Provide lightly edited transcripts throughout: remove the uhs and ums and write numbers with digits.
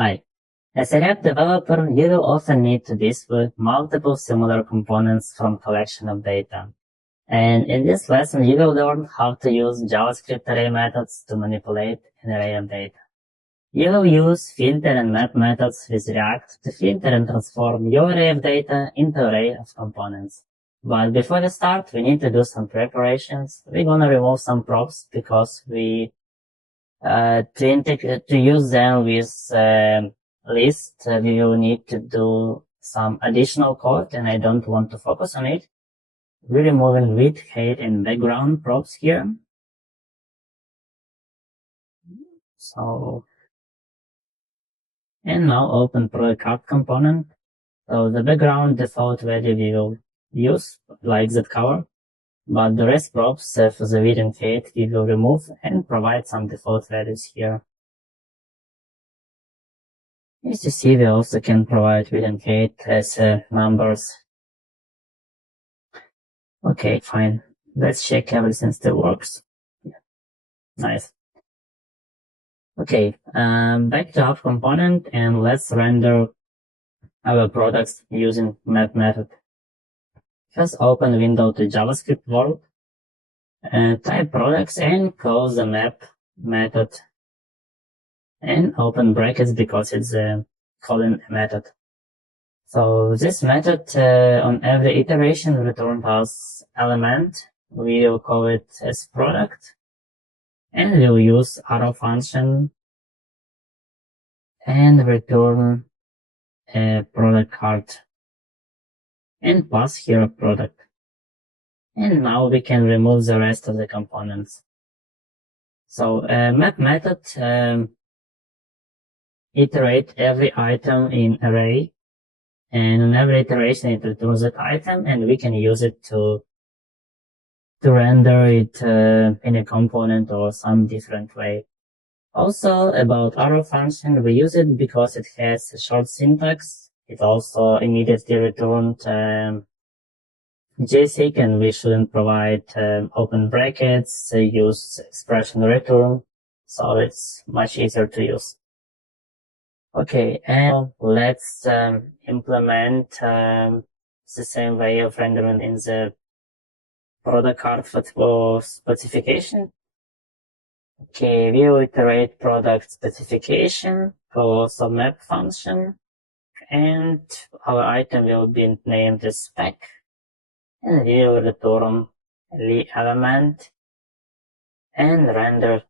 Hi. As a React developer, you will often need to display multiple similar components from collection of data. And in this lesson, you will learn how to use JavaScript array methods to manipulate an array of data. You will use filter and map methods with React to filter and transform your array of data into an array of components. But before we start, we need to do some preparations. We're gonna remove some props because we to use them with list, we will need to do some additional code, and I don't want to focus on it. We're removing width, height, and background props here. So, and now open product card component. So the background default value we will use, like that color, but the rest props for the width and height we will remove and provide some default values here. As you see, we also can provide width and height as numbers. Okay, fine. Let's check everything still works. Yeah. Nice. Okay, back to app component, and let's render our products using map method. First, open window to JavaScript world, type products and close the map method, and open brackets because it's calling a method. So this method on every iteration returns us element. We will call it as product, and we'll use arrow function and return a product card and pass here a product. And now we can remove the rest of the components. So map method iterate every item in array, and on every iteration it returns that item, and we can use it to render it in a component or some different way. Also, about arrow function, we use it because it has a short syntax. It also immediately returned JSON, and we shouldn't provide open brackets, use expression return, so it's much easier to use. Okay, and let's implement the same way of rendering in the product card for specification. Okay, we will iterate product specification for some map function, and our item will be named as spec, and we will return the element and render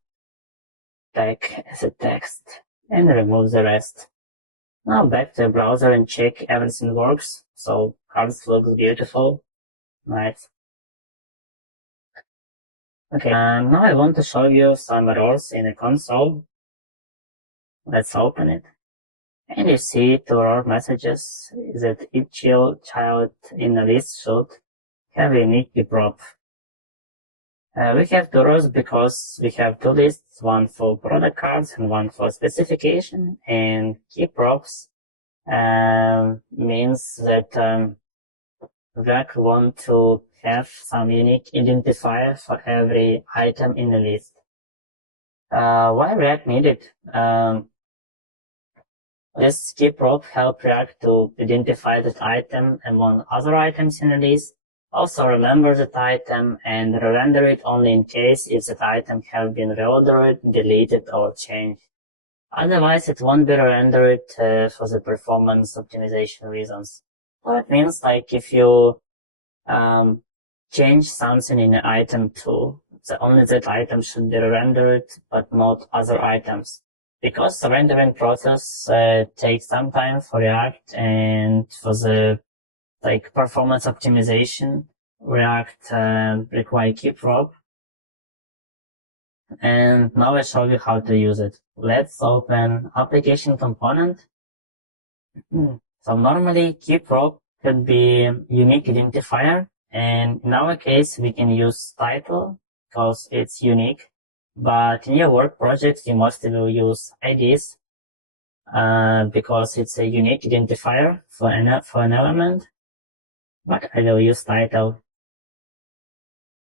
tag as a text and remove the rest. Now back to the browser and check everything works. So cards looks beautiful. Nice. Okay, now I want to show you some errors in the console. Let's open it. And you see two error messages that each child in the list should have a unique key prop. We have two errors because we have two lists, one for product cards and one for specification, and key props means that React want to have some unique identifier for every item in the list. Why React need it? This key prop help React to identify that item among other items in the list, also remember that item, and render it only in case if that item have been reordered, deleted, or changed. Otherwise, it won't be rendered for the performance optimization reasons. So it means like if you change something in item 2, only that item should be rendered, but not other items. Because the rendering process takes some time for React, and for the performance optimization, React require key prop. And now I show you how to use it. Let's open application component. So normally key prop could be unique identifier, and in our case we can use title because it's unique. But in your work project you mostly will use IDs because it's a unique identifier for an element. But I will use title.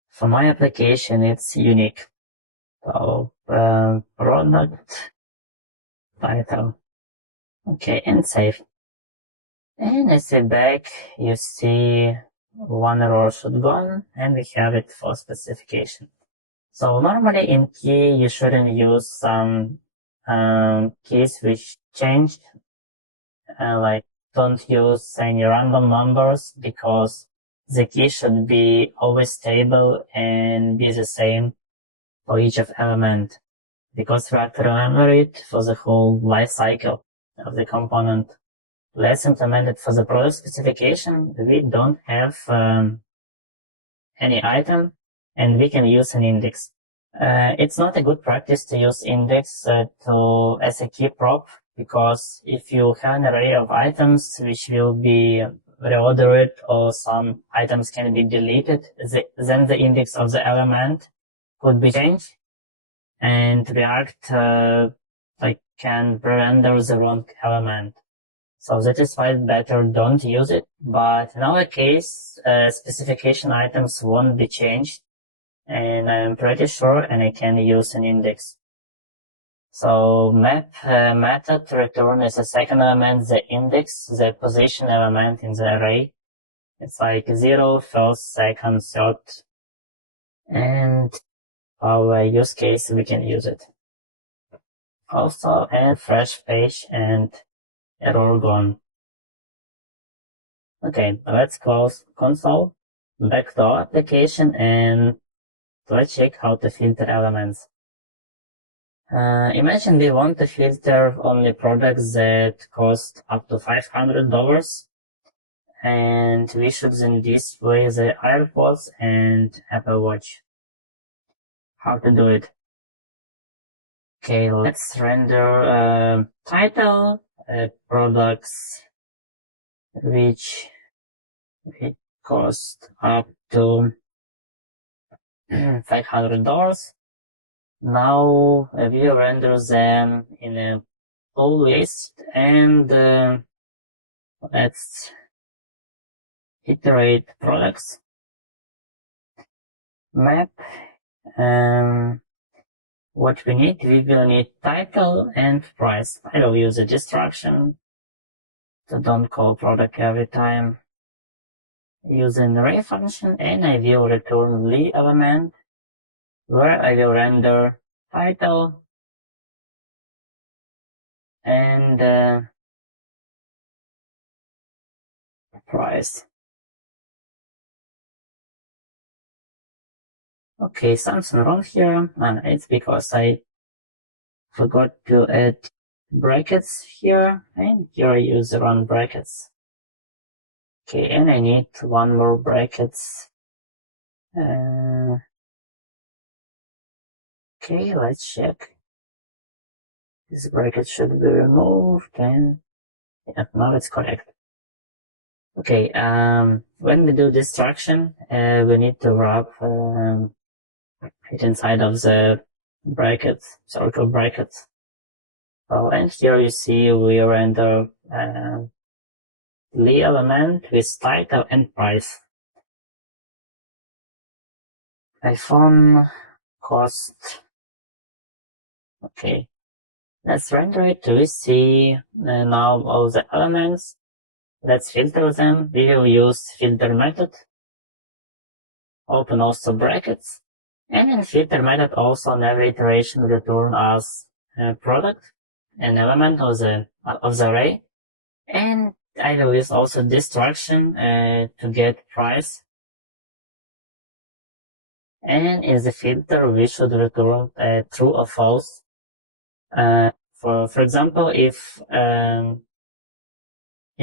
For my application it's unique. So product title. Okay, and save. And as feedback, you see one error should gone, and we have it for specification. So normally in key, you shouldn't use some keys which changed, like don't use any random numbers, because the key should be always stable and be the same for each of element, because we have to remember it for the whole life cycle of the component. Let's implement it for the product specification. We don't have any item, and we can use an index. It's not a good practice to use index as a key prop, because if you have an array of items which will be reordered or some items can be deleted, then the index of the element could be changed, and React can render the wrong element. So that is why it's better don't use it. But in our case, specification items won't be changed, and I'm pretty sure, and I can use an index. So map method return is the second element, the index, the position element in the array. It's like 0, first, second, third, and our use case, we can use it. Also, and fresh page and error gone. Okay, let's close console, back to our application, and let's check how to filter elements. Imagine we want to filter only products that cost up to $500, and we should then display the AirPods and Apple Watch. How to do it? Okay, let's render title, products which cost up to $500. Now we render them in a pull list, and let's iterate products map. What we will need title and price. I will use a distraction, so don't call product every time. Use an array function, and I will return the element where I will render title and price. Okay, something wrong here, and it's because I forgot to add brackets here, and here I use run brackets. Okay, and I need one more brackets. Okay, let's check. This bracket should be removed, and yeah, now it's correct. Okay, when we do distraction, we need to wrap it inside of the brackets, circle brackets. Oh, and here you see we render the element with title and price. iPhone cost. Okay, let's render it. We see now all the elements. Let's filter them. We will use filter method. Open also brackets. And in filter method also in every iteration return as a product, an element of the array. And I will use also distraction to get price. And in the filter, we should return true or false. For example, if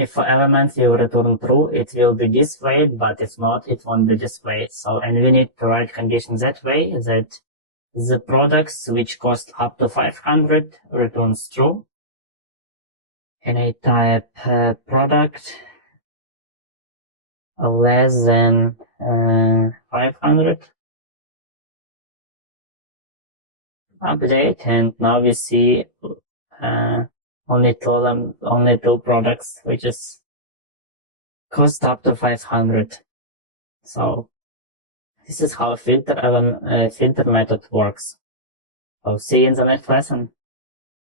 for elements you return true, it will be displayed, but if not, it won't be displayed. So, and we need to write conditions that way that the products which cost up to 500 returns true. And I type product less than 500. Update, and now we see only two products which is cost up to 500. So this is how filter method works. So see you in the next lesson.